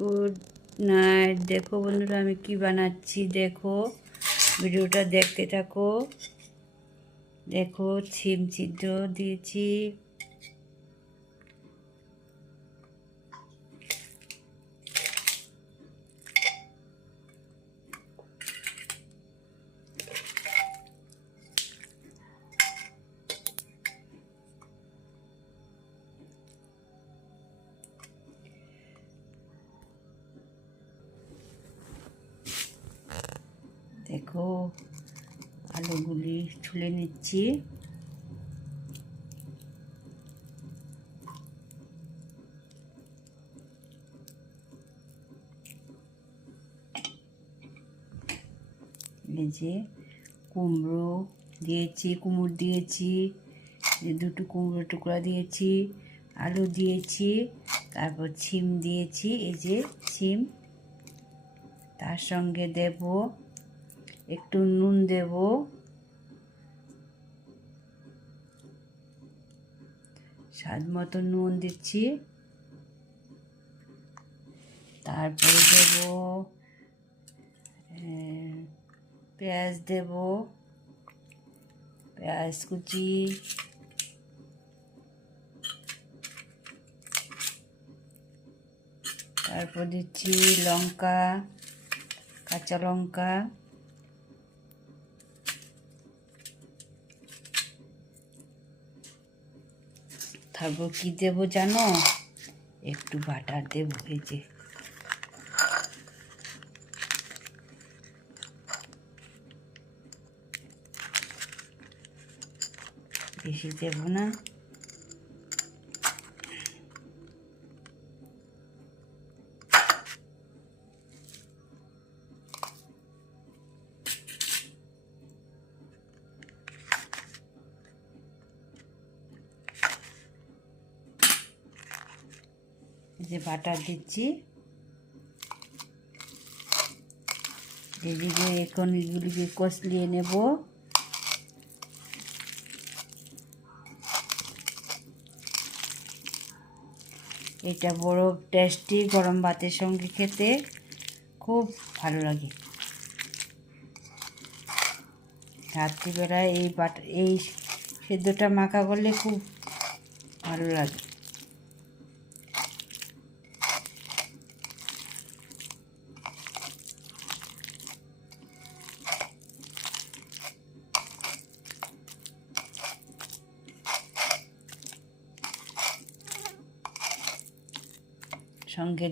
Good night. দেখো বন্ধুরা আমি কি বানাচ্ছি, দেখো ভিডিওটা দেখতে থাকো। দেখো সিম সিদ্ধ দিয়েছি, দেখো আলুগুলি ছুলে নিচ্ছি। এই যে কুমড়ো দিয়েছি, কুমড় দিয়েছি, দুটো কুমড়ো টুকরা দিয়েছি, আলু দিয়েছি, তারপর সিম দিয়েছি। এই যে সিম, তার সঙ্গে দেব একটু নুন, দেব স্বাদ মতো নুন দিচ্ছি। তারপরে দেব পেঁয়াজ, দেব পেঁয়াজ কুচি, তারপর দিচ্ছি লঙ্কা, কাঁচা লঙ্কা, তারপর কি দেব জানো, একটু বাটার দেব। এই যে বেশি দেব না, যে বাটার দিচ্ছি। এদিকে এখন এগুলিকে কষলিয়ে নেব। এটা বড় টেস্টি, গরম ভাতের সঙ্গে খেতে খুব ভালো লাগে। রাত্রিবেলায় এই সেদ্ধটা মাখা করলে খুব ভালো লাগে। সঙ্গে